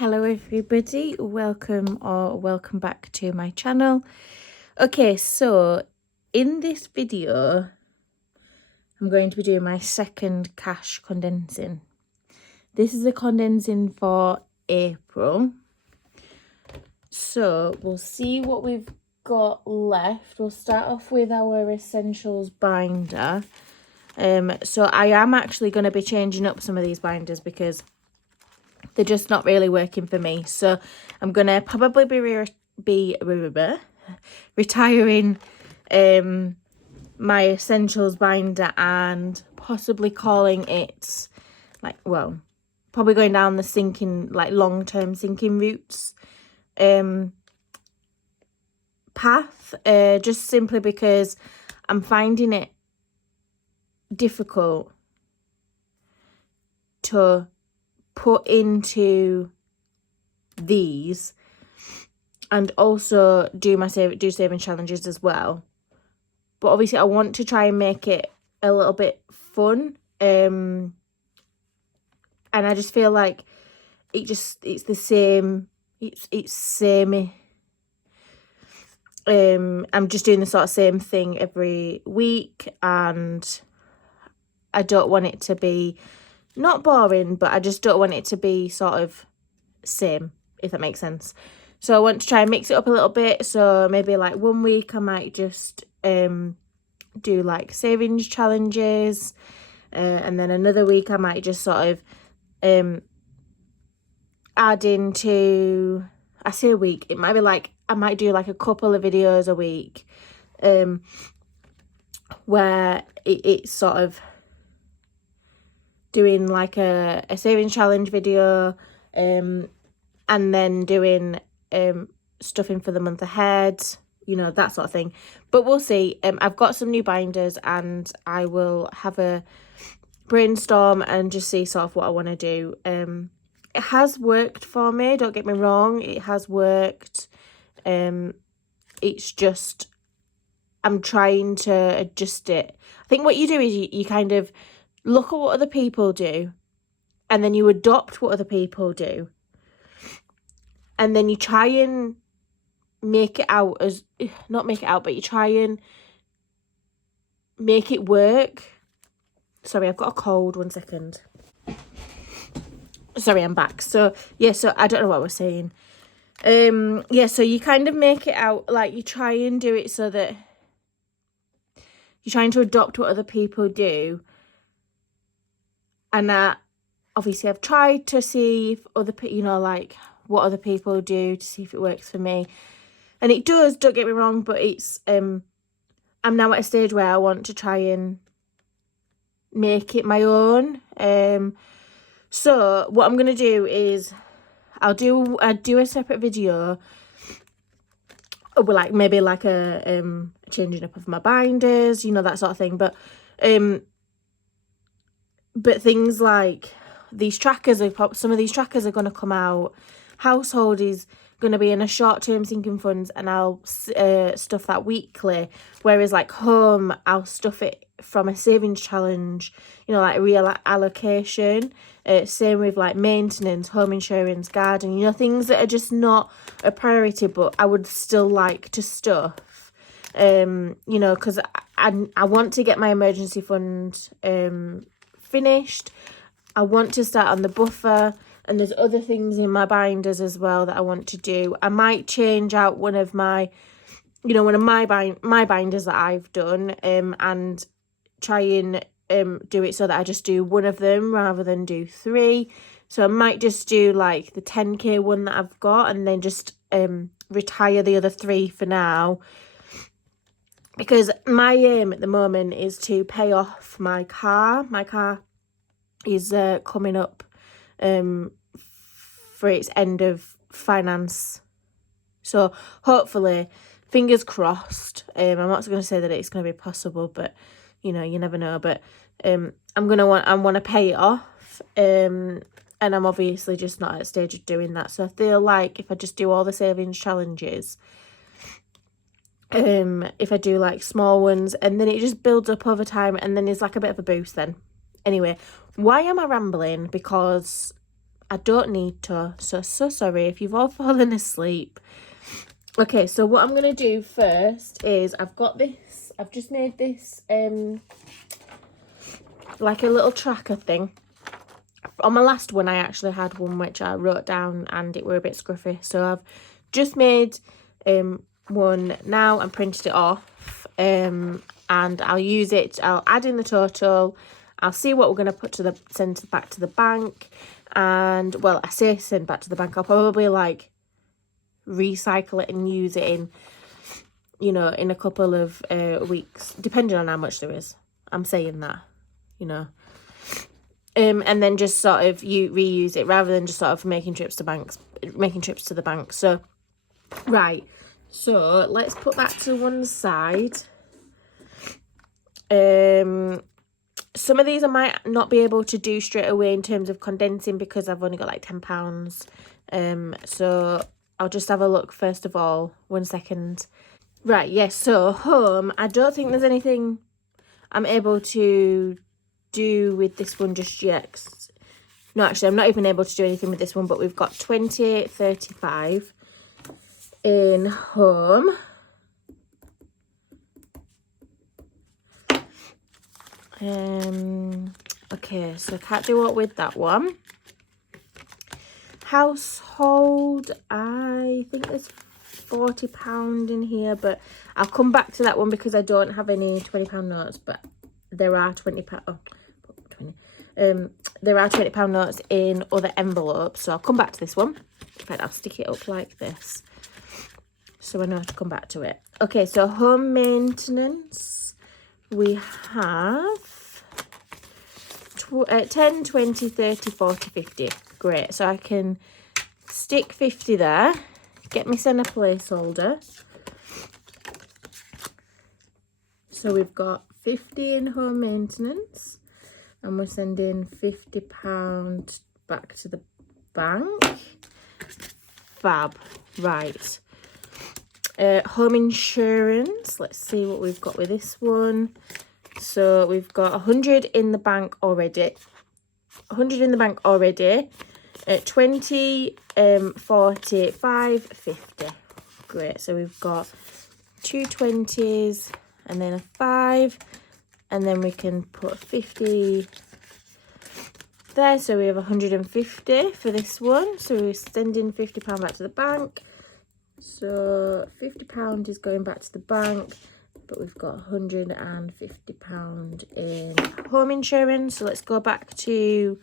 Hello everybody, welcome back to my channel. Okay, so in this video I'm going to be doing my second cash condensing. This is a condensing for April, so we'll see what we've got left. We'll start off with our essentials binder. So I am actually going to be changing up some of these binders because they're just not really working for me. So I'm going to probably be retiring my essentials binder and possibly calling it probably going down the sinking, long-term sinking routes path, just simply because I'm finding it difficult to put into these and also do saving challenges as well, but obviously I want to try and make it a little bit fun, and I just feel like it's the same, it's samey. I'm just doing the sort of same thing every week, and I don't want it to be not boring, but I just don't want it to be sort of same, if that makes sense. So I want to try and mix it up a little bit. So maybe like 1 week I might just do like savings challenges, and then another week I might just sort of add into, I say a week, it might be like I might do like a couple of videos a week where it's sort of doing like a savings challenge video, and then doing stuffing for the month ahead, you know, that sort of thing. But we'll see. I've got some new binders and I will have a brainstorm and just see sort of what I want to do. It has worked for me, don't get me wrong, it has worked. It's just I'm trying to adjust it. I think what you do is you kind of look at what other people do, and then you adopt what other people do, and then you try and make it out as, not make it out, but you try and make it work. Sorry, I've got a cold, 1 second. Sorry, I'm back. So yeah, so I don't know what we're saying. Yeah, so you kind of make it out, like you try and do it so that you're trying to adopt what other people do. And obviously I've tried to see if other people, you know, like what other people do to see if it works for me. And it does, don't get me wrong, but it's, I'm now at a stage where I want to try and make it my own. So what I'm going to do is I'll do a separate video, like maybe like a changing up of my binders, you know, that sort of thing. But things like these trackers, some of these trackers are going to come out. Household is going to be in a short-term sinking funds, and I'll stuff that weekly. Whereas like home, I'll stuff it from a savings challenge, you know, like real allocation. Same with like maintenance, home insurance, garden, you know, things that are just not a priority, but I would still like to stuff. You know, because I want to get my emergency fund finished. I want to start on the buffer, and there's other things in my binders as well that I want to do. I might change out one of my binders that I've done, and try and do it so that I just do one of them rather than do 3. So I might just do like the 10k one that I've got, and then just retire the other 3 for now, because my aim at the moment is to pay off my car. My car is coming up for its end of finance, so hopefully, fingers crossed. I'm not going to say that it's going to be possible, but you know, you never know. But I want to pay it off, and I'm obviously just not at a stage of doing that. So I feel like if I just do all the savings challenges, if I do like small ones, and then it just builds up over time, and then there's like a bit of a boost then. Anyway, why am I rambling? Because I don't need to. So sorry if you've all fallen asleep. Okay, so what I'm going to do first is I've got this. I've just made this like a little tracker thing. On my last one, I actually had one which I wrote down and it were a bit scruffy. So I've just made one now and printed it off. And I'll use it. I'll add in the total. I'll see what we're going to put to send back to the bank. And, well, I say send back to the bank. I'll probably, like, recycle it and use it in, you know, in a couple of weeks. Depending on how much there is. I'm saying that, you know. And then just sort of reuse it rather than just sort of making trips to the bank. So, right. So, let's put that to one side. Some of these I might not be able to do straight away in terms of condensing because I've only got like £10. So I'll just have a look first of all. 1 second. Right, yes, so home, I don't think there's anything I'm able to do with this one just yet. No, actually, I'm not even able to do anything with this one, but we've got 2035 in home. Okay, so I can't do what with that one. Household, I think there's £40 in here, but I'll come back to that one because I don't have any £20 notes, but there are £20. Oh, 20. There are £20 notes in other envelopes, so I'll come back to this one. In fact, I'll stick it up like this, so I know how to come back to it. Okay, so home maintenance. We have 10, 20, 30, 40, 50. Great. So I can stick 50 there. Get me send a placeholder. So we've got 50 in home maintenance. And we're sending £50 back to the bank. Fab. Right. Home insurance, let's see what we've got with this one. So we've got 100 in the bank already. 100 in the bank already. 20, 40, 5, 50. Great, so we've got 2 20s and then a 5. And then we can put 50 there. So we have 150 for this one. So we're sending £50 back to the bank. So £50 is going back to the bank, but we've got £150 in home insurance. So let's go back to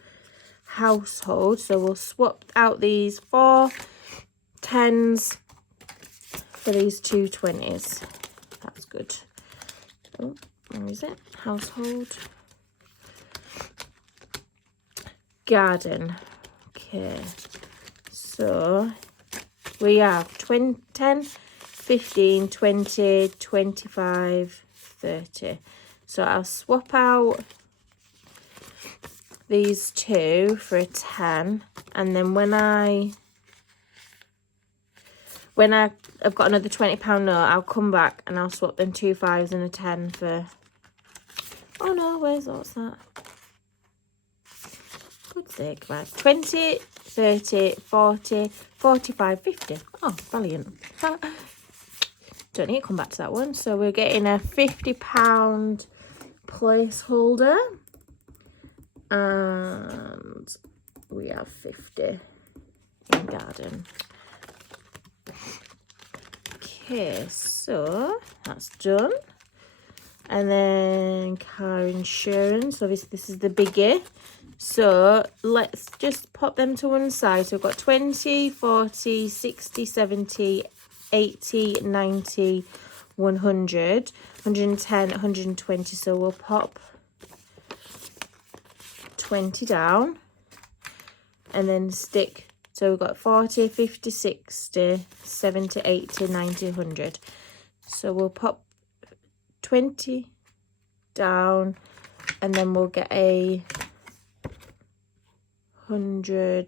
household. So we'll swap out these 4 10s for these 2 20s. That's good. Oh, where is it? Household. Garden. Okay. So we have 10, 15, 20, 25, 30. So I'll swap out these 2 for a 10. And then when I've got another £20 note, I'll come back and I'll swap them 2 5s and a 10 for... Oh no, what's that? Good sake, right. 20, 30, 40, 45, 50. Oh, brilliant. Don't need to come back to that one. So we're getting a £50 placeholder. And we have 50 in garden. Okay, so that's done. And then car insurance. Obviously, this is the biggie. So let's just pop them to one side. So we've got 20, 40, 60, 70, 80, 90, 100, 110, 120. So we'll pop 20 down and then stick. So we've got 40, 50, 60, 70, 80, 90, 100. So we'll pop 20 down and then we'll get a 100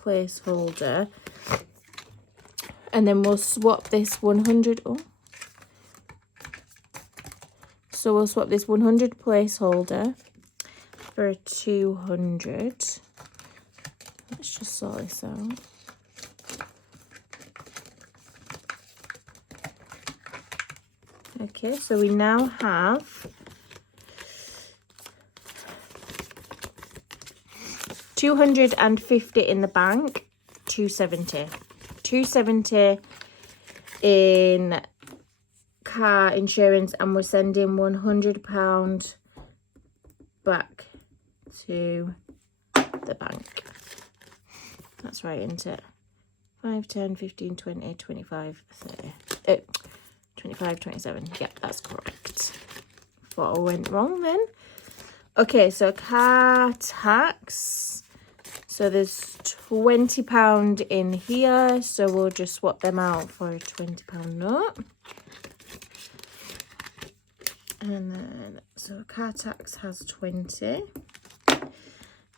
placeholder, and then we'll swap this 100. Oh, so we'll swap this 100 placeholder for a 200. Let's just sort this out. Okay, so we now have 250 in the bank, 270. 270 in car insurance, and we're sending £100 back to the bank. That's right, isn't it? 5, 10, 15, 20, 25, 30. 25, 27. Yep, that's correct. Thought I went wrong then. Okay, so car tax. So there's £20 in here. So we'll just swap them out for a £20 note. And then, so car tax has 20.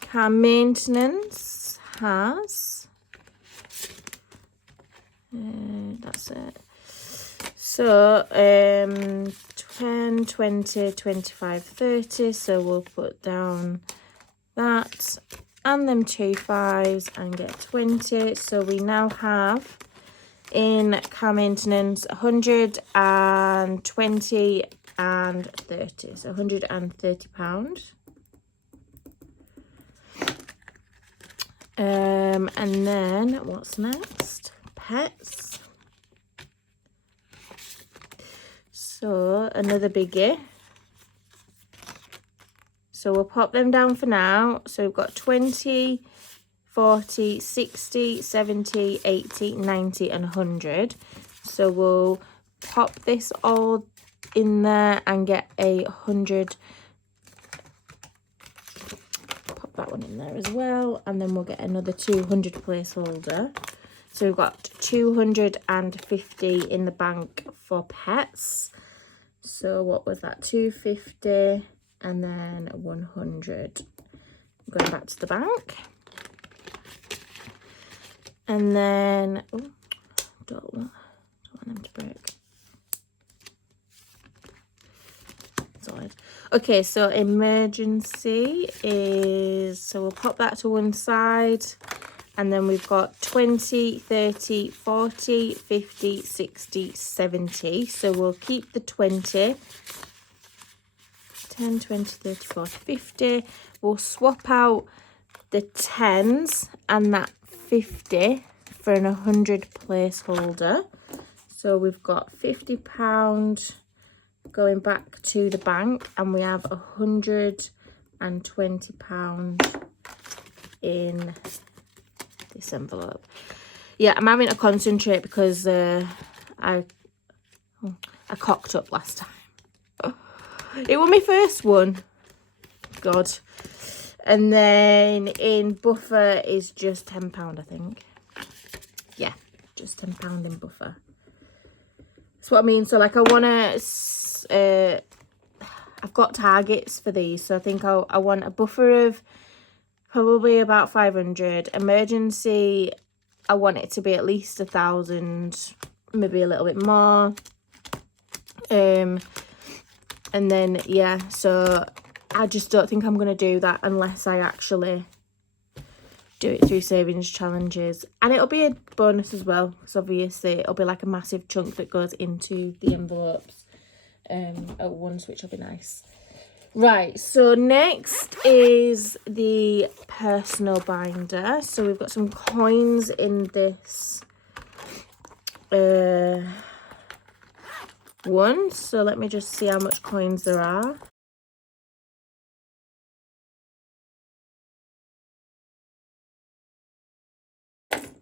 Car maintenance has, that's it. So, 10, 20, 25, 30. So we'll put down that and them 2 5s and get 20. So we now have in car maintenance 120 and 30. So £130. And then what's next? Pets. So another biggie. So we'll pop them down for now. So we've got 20, 40, 60, 70, 80, 90 and 100. So we'll pop this all in there and get 100. Pop that one in there as well. And then we'll get another 200 placeholder. So we've got 250 in the bank for pets. So what was that? 250 and then 100 going back to the bank. And then, oh, don't want them to break. Solid. Okay, so emergency is, so we'll pop that to one side. And then we've got 20, 30, 40, 50, 60, 70. So we'll keep the 20. 10, 20, 30, 40, 50. We'll swap out the 10s and that 50 for an 100 placeholder. So we've got £50 going back to the bank, and we have £120 in this envelope. Yeah, I'm having to concentrate because I cocked up last time. It was my first one. God. And then in buffer is just £10, I think. Yeah, just £10 in buffer. That's what I mean. So like I want to, I've got targets for these. So I think I want a buffer of probably about 500. Emergency, I want it to be at least 1,000, maybe a little bit more. And then, yeah, so I just don't think I'm going to do that unless I actually do it through savings challenges. And it'll be a bonus as well, because obviously it'll be like a massive chunk that goes into the envelopes at once, which will be nice. Right, so next is the personal binder. So we've got some coins in this one. So let me just see how much coins there are.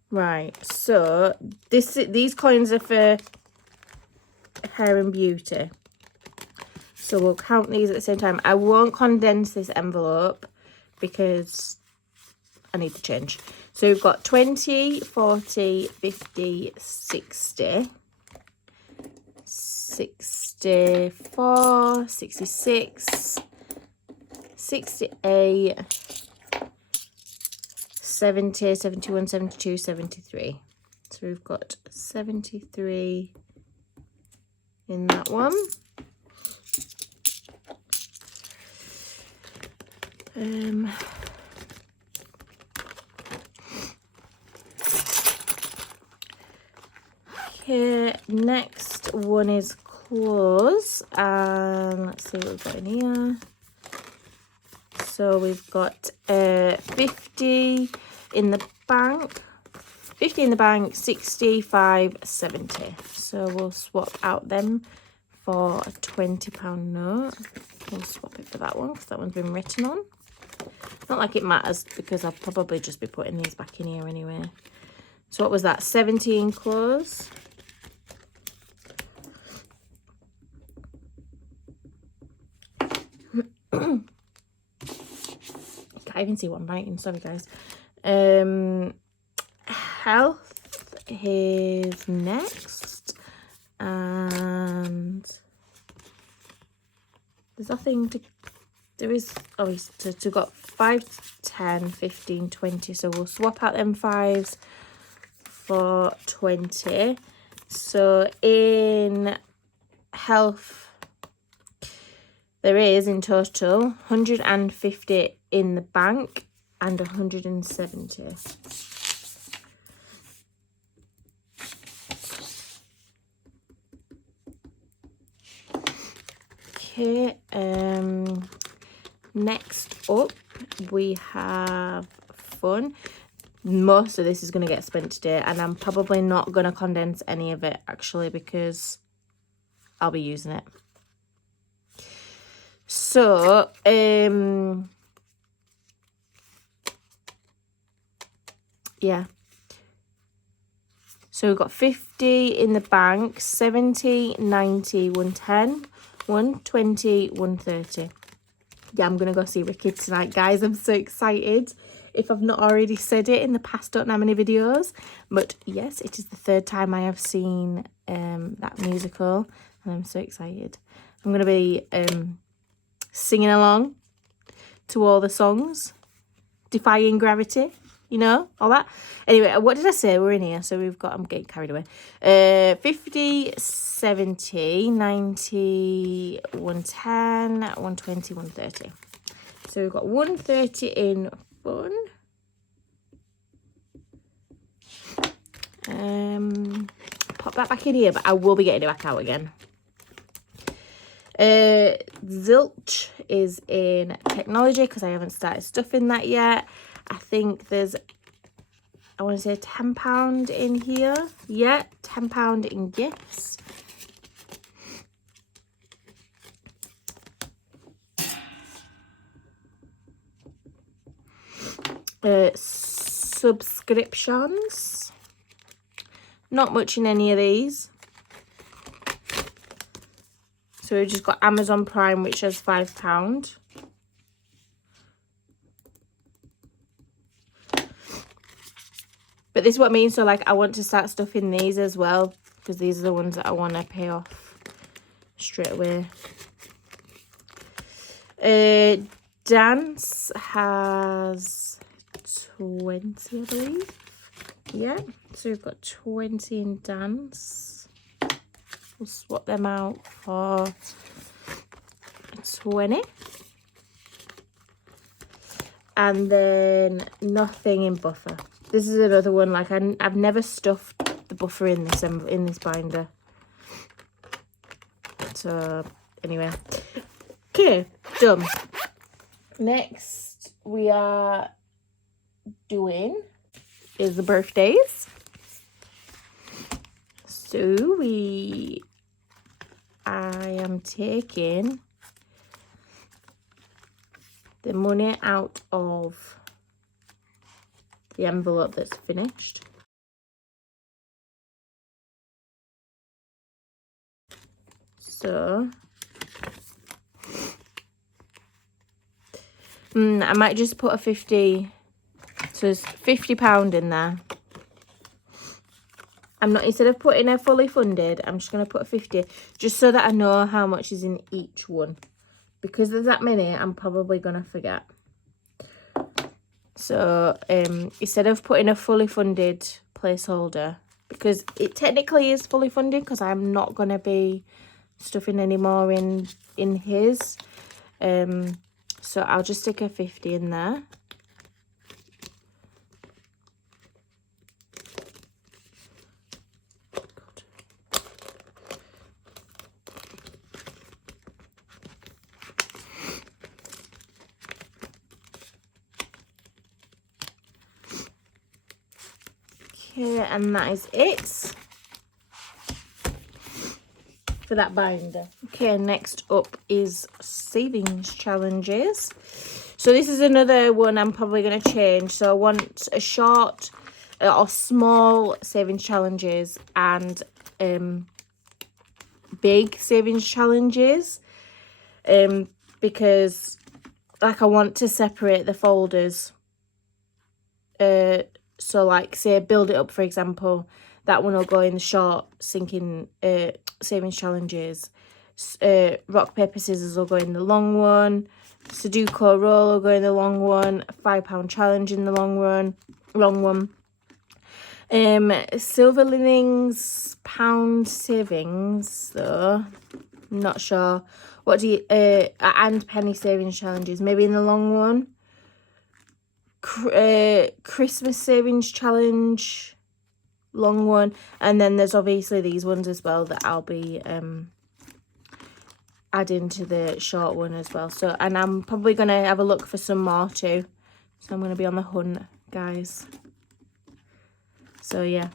Right, so these coins are for hair and beauty. So we'll count these at the same time. I won't condense this envelope because I need to change. So we've got 20, 40, 50, 60, 64, 66, 68, 70, 71, 72, 73. So we've got 73 in that one. Okay, next one is clothes. Let's see what we've got in here. So we've got 50 in the bank. 50 in the bank, 65, 70. So we'll swap out them for a £20 note. We'll swap it for that one because that one's been written on. Not like it matters because I'll probably just be putting these back in here anyway. So what was that? 17 clothes. Can't even see what I'm writing, sorry guys. Health is next, and there's nothing to, there is, oh, so we've got 5, 10, 15, 20, so we'll swap out them 5s for 20. So in health, there is in total 150 in the bank and 170. Okay, next up we have fun. Most of this is going to get spent today, and I'm probably not going to condense any of it actually because I'll be using it. So, yeah. So we've got 50 in the bank, 70, 90, 110, 120, 130. Yeah, I'm going to go see Wicked tonight, guys. I'm so excited. If I've not already said it in the past, don't know how many videos. But yes, it is the 3rd time I have seen that musical. And I'm so excited. I'm going to be singing along to all the songs. Defying Gravity. You know, all that. Anyway, what did I say? We're in here. So we've got, I'm getting carried away. 50, 70, 90, 110, 120, 130. So we've got 130 in fun. Pop that back in here, but I will be getting it back out again. Zilch is in technology because I haven't started stuffing that yet. I think there's, I want to say £10 in here. Yeah, £10 in gifts. Subscriptions. Not much in any of these. So we've just got Amazon Prime, which has £5. But this is what I mean. So, like, I want to start stuffing these as well because these are the ones that I want to pay off straight away. Dance has 20, I believe. Yeah. So we've got 20 in dance. We'll swap them out for 20. And then nothing in buffer. This is another one, like I've never stuffed the buffer in this binder. So anyway, okay, done. Next we are doing is the birthdays. So I am taking the money out of the envelope that's finished. So I might just put a 50, so there's £50 in there. I'm not, instead of putting a fully funded, I'm just going to put a 50 just so that I know how much is in each one. Because there's that many, I'm probably going to forget. So instead of putting a fully funded placeholder, because it technically is fully funded because I'm not going to be stuffing any more in his. So I'll just stick a 50 in there. God. Okay, and that is it for that binder. Okay, next up is savings challenges. So this is another one I'm probably going to change. So I want a short or small savings challenges and big savings challenges, because like I want to separate the folders. So like say build it up, for example, that one will go in the short sinking savings challenges. Rock paper scissors will go in the long one. Sudoku Roll will go in the long one. £5 challenge in the long one. Siver Linings pound savings though, I'm not sure. What do you and penny savings challenges maybe in the long one. Christmas savings challenge, long one, and then there's obviously these ones as well that I'll be adding to the short one as well. So, and I'm probably gonna have a look for some more too, so I'm gonna be on the hunt, guys. So yeah,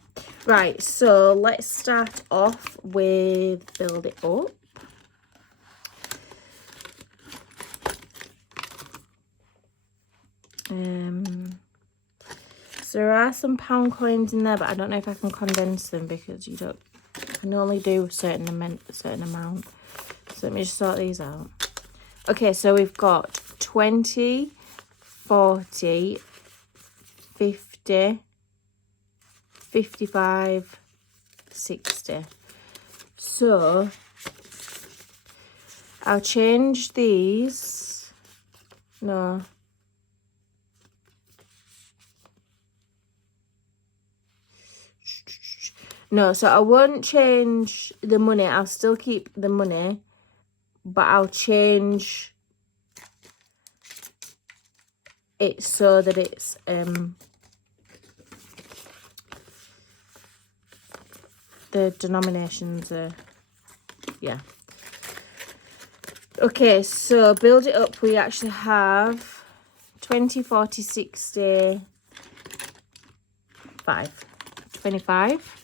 right, so let's start off with build it up. So there are some pound coins in there, but I don't know if I can condense them because you can only do a certain amount. So let me just sort these out. Okay, so we've got 20, 40, 50, 55, 60. So I'll change these. No. No, so I won't change the money. I'll still keep the money, but I'll change it so that it's the denominations are, yeah. Okay, so build it up. We actually have 20, 40, 60, 25.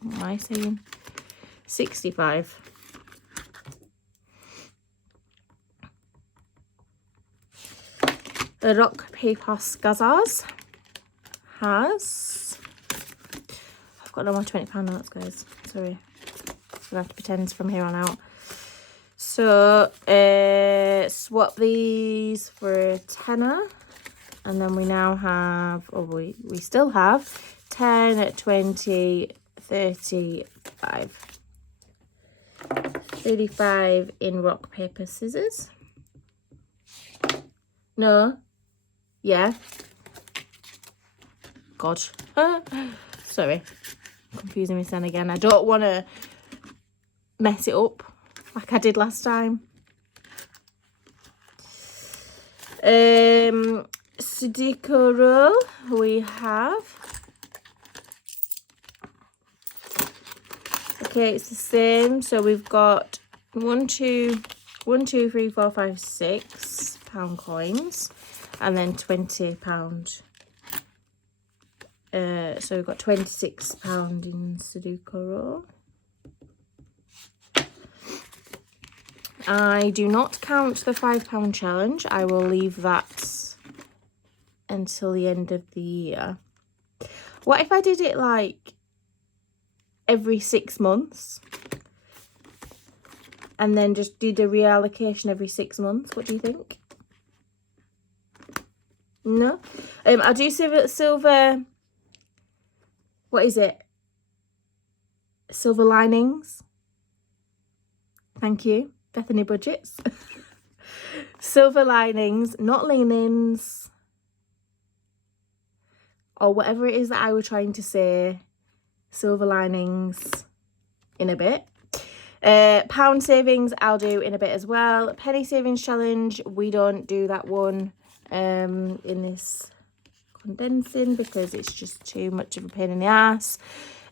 What am I saying? 65. The rock paper scissors has. I've got no more £20 notes, guys. Sorry, I have to pretend from here on out. So swap these for a tenner, and then we now have, oh, we still have 10, 20, 35. 35 in rock, paper, scissors. No. Yeah. God. Sorry. Confusing me then again. I don't want to mess it up like I did last time. Sudoku Roll we have. Okay, it's the same. So we've got 1, 2, 3, 4, 5, 6 pound coins, and then £20. So we've got £26 in Sudoku Roll. I do not count the £5 challenge. I will leave that until the end of the year. What if I did it like every 6 months and then just did a reallocation every 6 months? What do you think? No? I'll do silver, what is it? Siver Linings. Thank you. Bethany Budgets. Siver Linings, not leanings, or whatever it is that I was trying to say. Siver Linings in a bit. Pound savings I'll do in a bit as well. Penny savings challenge, we don't do that one in this condensing because it's just too much of a pain in the ass.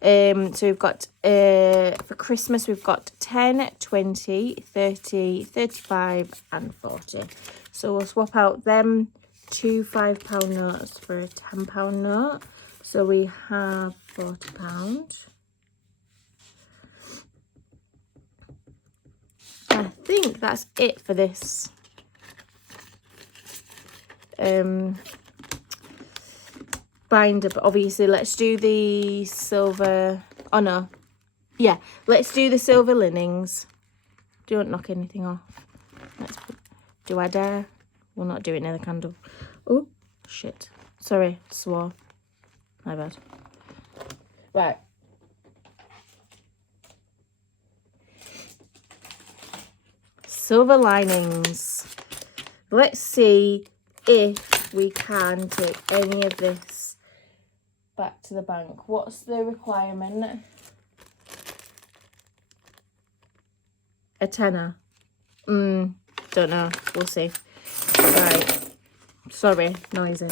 So we've got for Christmas we've got 10, 20, 30, 35 and 40. So we'll swap out them 2 £5 notes for a £10 note. So we have £40. I think that's it for this binder, but obviously let's do the silver. Oh no, yeah, let's do the silver linings. Don't knock anything off. Do I dare? We'll not do it near the candle. Oh shit, sorry, swore, my bad. Right, silver linings. Let's see if we can take any of this back to the bank. What's the requirement? A tenner. Don't know. We'll see. Right. Sorry, noisy.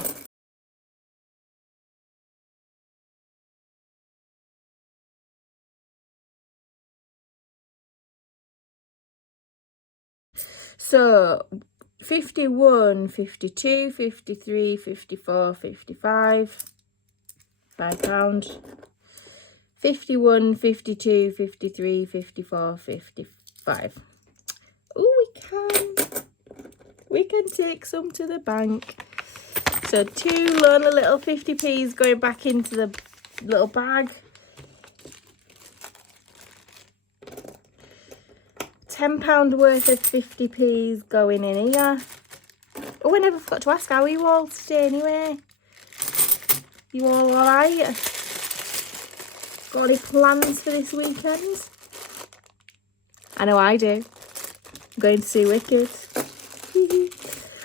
So 51, 52, 53, 54, 55, £5. 51, 52, 53, 54, 55. Oh, we can take some to the bank. So 2 lonely little 50p's going back into the little bag. £10 worth of 50p's going in here. Oh, I never forgot to ask, how are you all today anyway? You all alright? Got any plans for this weekend? I know I do. I'm going to see Wicked.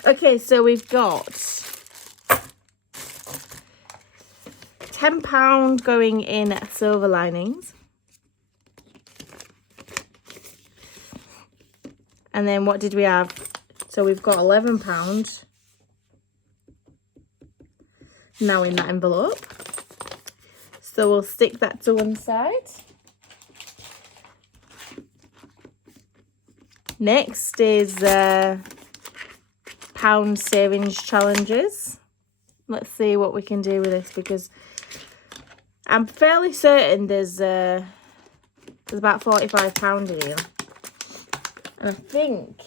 Okay, so we've got £10 going in silver linings. And then what did we have? So we've got £11 now in that envelope. So we'll stick that to one side. Next is pound savings challenges. Let's see what we can do with this, because I'm fairly certain there's about £45 in here. And I think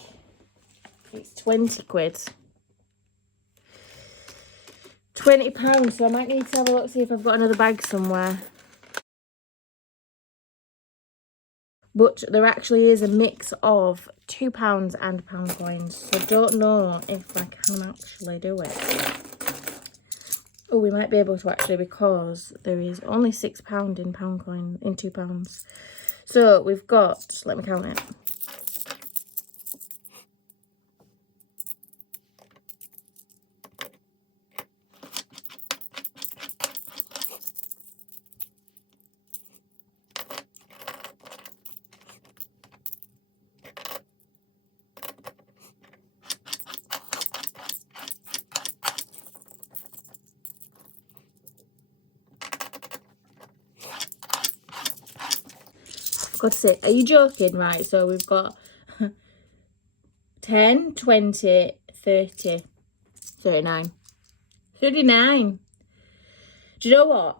it's 20 quid. £20, so I might need to have a look, see if I've got another bag somewhere. But there actually is a mix of £2 and pound coins, so I don't know if I can actually do it. Oh, we might be able to actually, because there is only £6 in pound coin, in £2. So we've got, let me count it. God's sake, are you joking? Right, so we've got 10, 20, 30, 39. 39. Do you know what?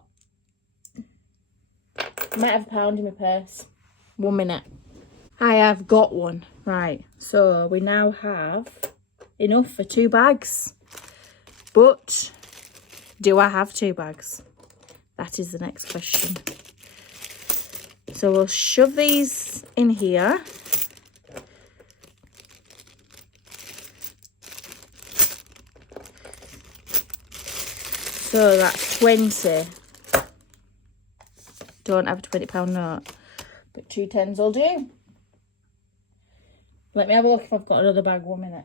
I might have £1 in my purse. 1 minute. I have got one. Right, so we now have enough for 2 bags. But do I have 2 bags? That is the next question. So we'll shove these in here. So that's 20. Don't have a £20 note, but 2 tens will do. Let me have a look if I've got another bag. 1 minute.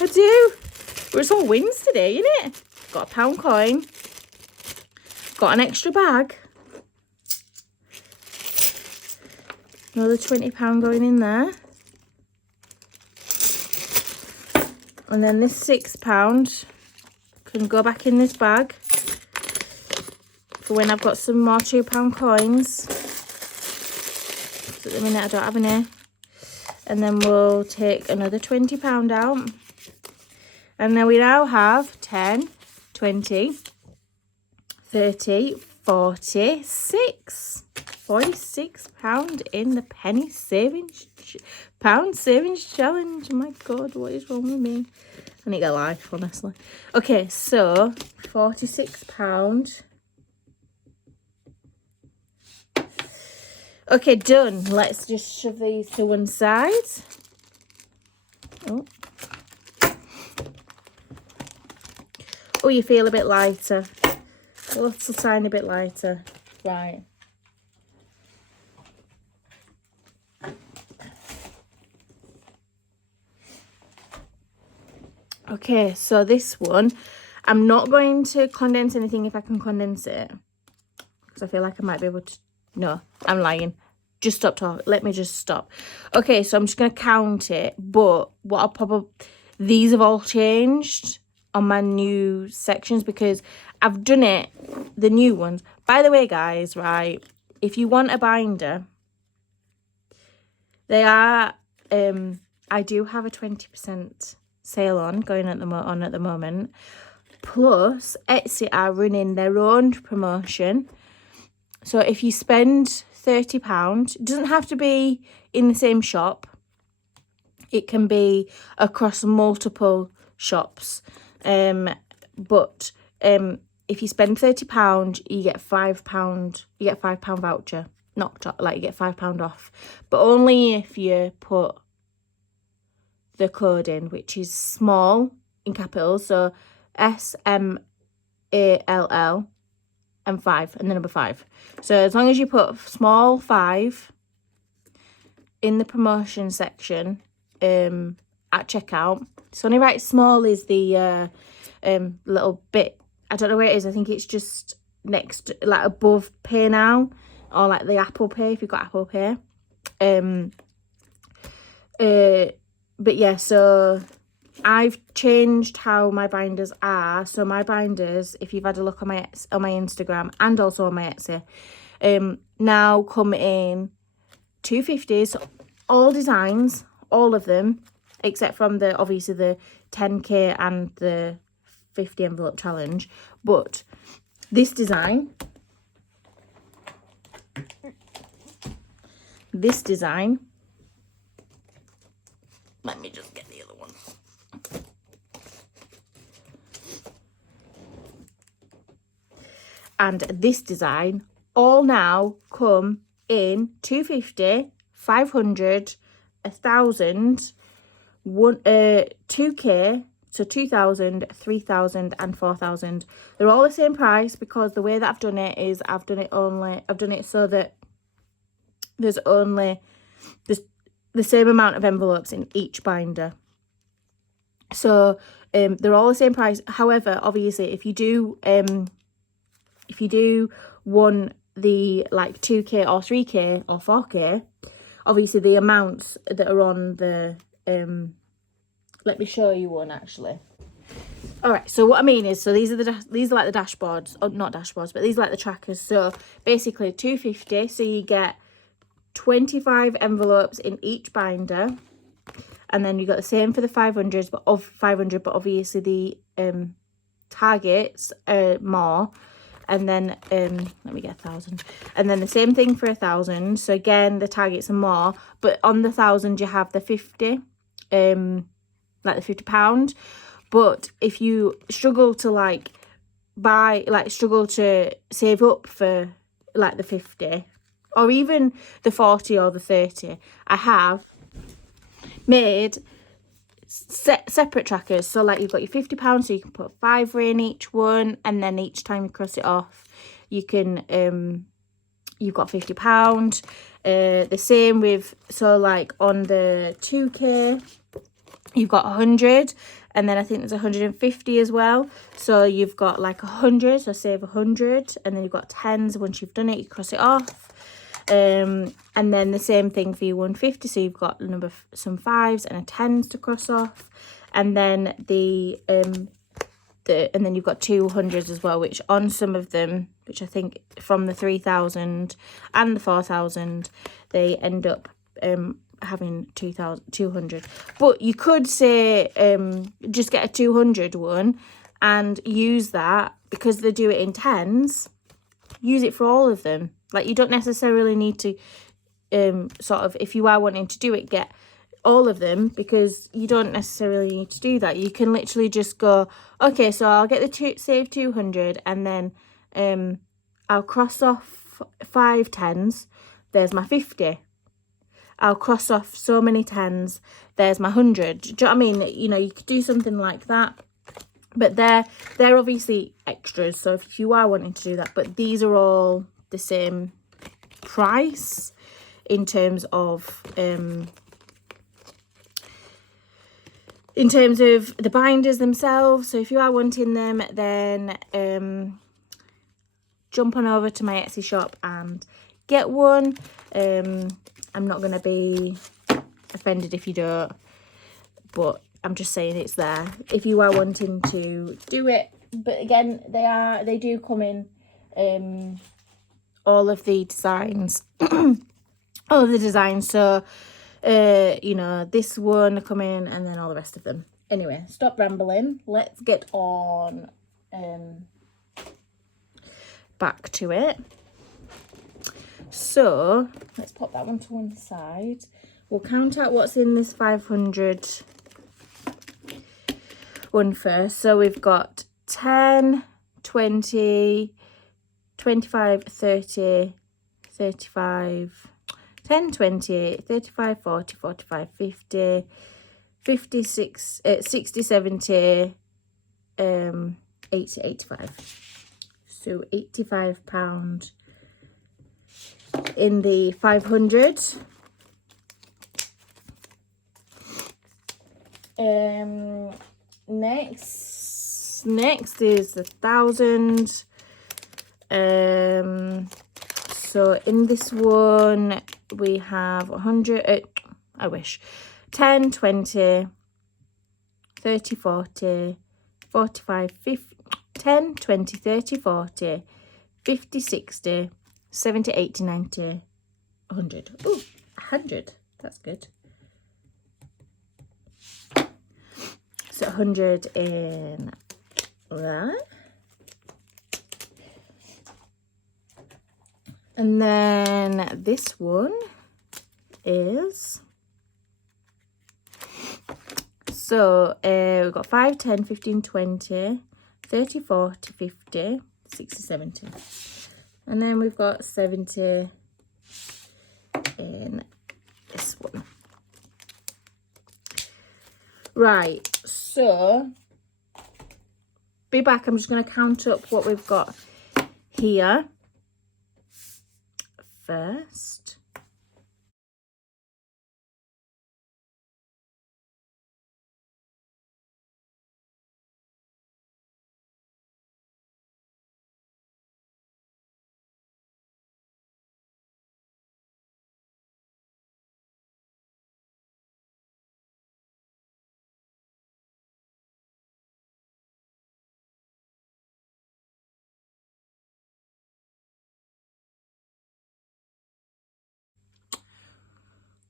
I do. Well, it's all wins today, isn't it? Got a pound coin. Got an extra bag. Another £20 going in there. And then this £6 can go back in this bag for when I've got some more £2 coins. So at the minute I don't have any. And then we'll take another £20 out. And then we now have 10, 20, 30, 46. £46 in the penny savings pound savings challenge. Oh my god, what is wrong with me? I need a life, honestly. Okay, so £46. Okay, done. Let's just shove these to one side. Oh, you feel a bit lighter. A little tiny bit lighter. Right. Okay, so this one, I'm not going to condense anything if I can condense it. Because I feel like I might be able to... No, I'm lying. Just stop talking. Let me just stop. Okay, so I'm just going to count it. But what I'll probably... These have all changed on my new sections because I've done it, the new ones. By the way, guys, right, if you want a binder, they are... I do have a 20% sale going at the moment. Plus, Etsy are running their own promotion. So if you spend £30, it doesn't have to be in the same shop. It can be across multiple shops. But if you spend £30, you get £5. You get a £5 voucher. Not like you get £5 off, but only if you put the code in, which is small in capitals, so SMALL and 5 and the number 5. So as long as you put small 5 in the promotion section at checkout, it's only right small is the little bit, I don't know where it is, I think it's just next, like above Pay Now, or like the Apple Pay if you've got Apple Pay. But yeah, so I've changed how my binders are. So my binders, if you've had a look on my Instagram and also on my Etsy, now come in 250s, so all designs, all of them, except from the obviously the 10k and the 50 envelope challenge. But this design, let me just get the other one. And this design all now come in 250, 500, 1,000, 2k, so 2,000, 3,000 and 4,000. They're all the same price because the way that I've done it is I've done it so that there's the same amount of envelopes in each binder. So they're all the same price. However, obviously, if you do want the like 2k or 3k or 4k, obviously the amounts that are on the let me show you one actually. All right, so what I mean is, so these are like the dashboards, or not dashboards, but these are like the trackers. So basically 250, so you get 25 envelopes in each binder, and then you got the same for the 500s, but obviously the targets are more. And then let me get 1,000, and then the same thing for 1,000. So again, the targets are more, but on the 1,000 you have the 50, like the £50. But if you struggle to struggle to save up for like the 50 or even the 40 or the 30, I have made separate trackers. So like you've got your £50, so you can put £5 in each one, and then each time you cross it off you can you've got £50. The same with, so like on the 2k you've got 100, and then I think there's 150 as well. So you've got like 100, so save 100, and then you've got 10s. Once you've done it, you cross it off. And then the same thing for your 150, so you've got some 5s and a 10s to cross off, and then and then you've got 200s as well, which on some of them, which I think from the 3,000 and the 4,000, they end up having 200. But you could say just get a 200 one and use that because they do it in tens, use it for all of them. Like, you don't necessarily need to sort of, if you are wanting to do it, get all of them, because you don't necessarily need to do that. You can literally just go, okay, so I'll get the save 200, and then I'll cross off 5 tens, there's my 50. I'll cross off so many tens, there's my 100. Do you know what I mean? You know, you could do something like that. But they're obviously extras, so if you are wanting to do that, but these are all the same price in terms of the binders themselves. So if you are wanting them, then jump on over to my Etsy shop and get one. I'm not going to be offended if you don't, but I'm just saying it's there if you are wanting to do it. But again, they do come in all of the designs. All of the designs. So you know, this one come in, and then all the rest of them. Anyway, stop rambling. Let's get on back to it. So let's pop that one to one side. We'll count out what's in this 500 one first. So we've got 10, 20, 25, 30, 35, 10, 20, 35, 40, 45, 50, 56, 60, 70, 80, 85. So £85 in the 500. Next is the 1,000. So in this one we have 100, I wish, 10, 20, 30, 40, 45, 50, 10, 20, 30, 40, 50, 60, 70, 80, 90, 100. Ooh, 100. That's good. So 100 in that. And then this one is, so we've got 5, 10, 15, 20, 30, 40, 50, 60, 70. And then we've got 70 in this one. Right, so be back. I'm just going to count up what we've got here first.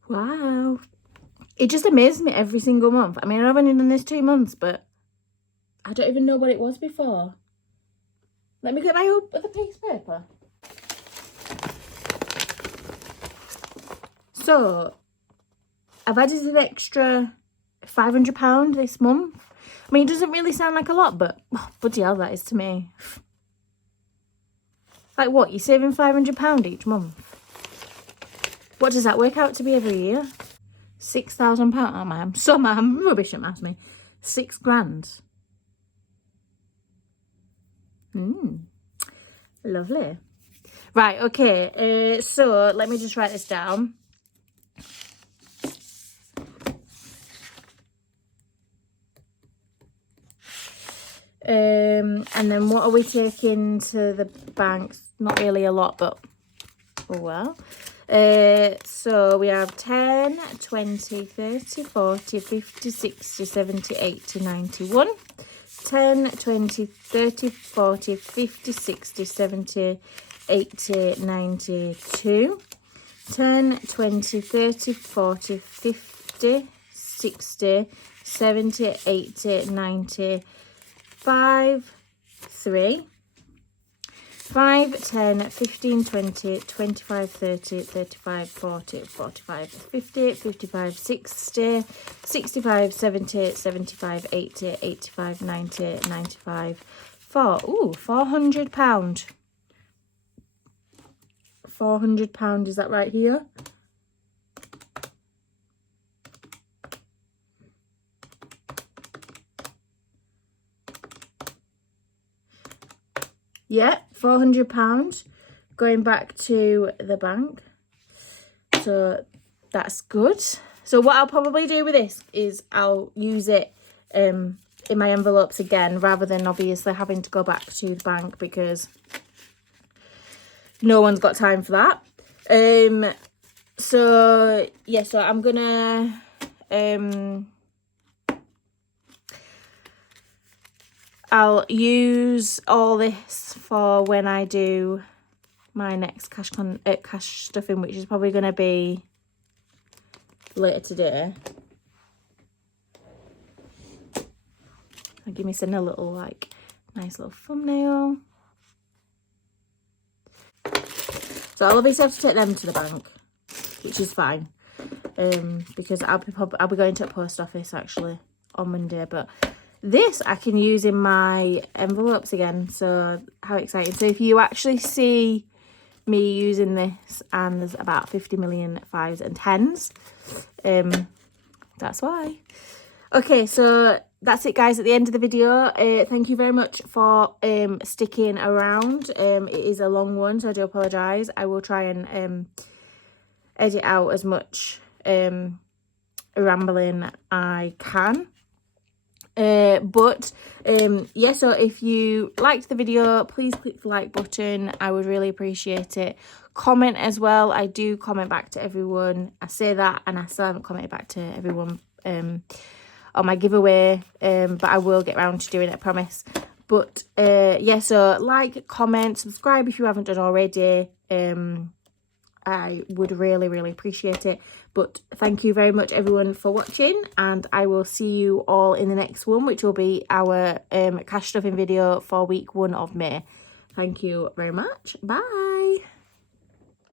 Wow. It just amazes me every single month. I mean, I've only done this 2 months, but I don't even know what it was before. Let me get my other piece of paper. So, I've added an extra £500 this month. I mean, it doesn't really sound like a lot, but oh, bloody hell, that is to me. Like what? You're saving £500 each month? What does that work out to be every year? £6,000. Oh, man, I'm rubbish at maths, me. 6 grand. Lovely. Right, okay. So let me just write this down. And then what are we taking to the bank? Not really a lot, but oh well. So we have 10, 20, 30, 40, 50, 60, 70, 80, 91. 10, 20, 30, 40, 50, 60, 70, 80, 92. 10, 20, 30, 40, 50, 60, 70, 80, 90. 5, 3, 5, 10, 15, 20, 25, 30, 35, 40, 45, 50, 55, 60, 65, 70, 75, 80, 85, 90, 95, £400. £400, is that right here? Yeah, £400 going back to the bank. So that's good. So what I'll probably do with this is I'll use it in my envelopes again, rather than obviously having to go back to the bank, because no one's got time for that. So yeah, so I'm gonna I'll use all this for when I do my next cash stuffing, which is probably going to be later today. I'll give me a little, like, nice little thumbnail. So I'll obviously have to take them to the bank, which is fine, because I'll be going to a post office actually on Monday. But this I can use in my envelopes again, so how exciting. So if you actually see me using this and there's about 50 million 5s and 10s, that's why. Okay, so that's it, guys, at the end of the video. Thank you very much for sticking around. It is a long one, so I do apologise. I will try and edit out as much rambling I can. Yeah, so if you liked the video, please click the like button. I would really appreciate it. Comment as well. I do comment back to everyone. I say that and I still haven't commented back to everyone on my giveaway, but I will get around to doing it, I promise. But yeah, so like, comment, subscribe if you haven't done already. I would really, really appreciate it. But thank you very much, everyone, for watching, and I will see you all in the next one, which will be our cash stuffing video for week 1 of May. Thank you very much. Bye.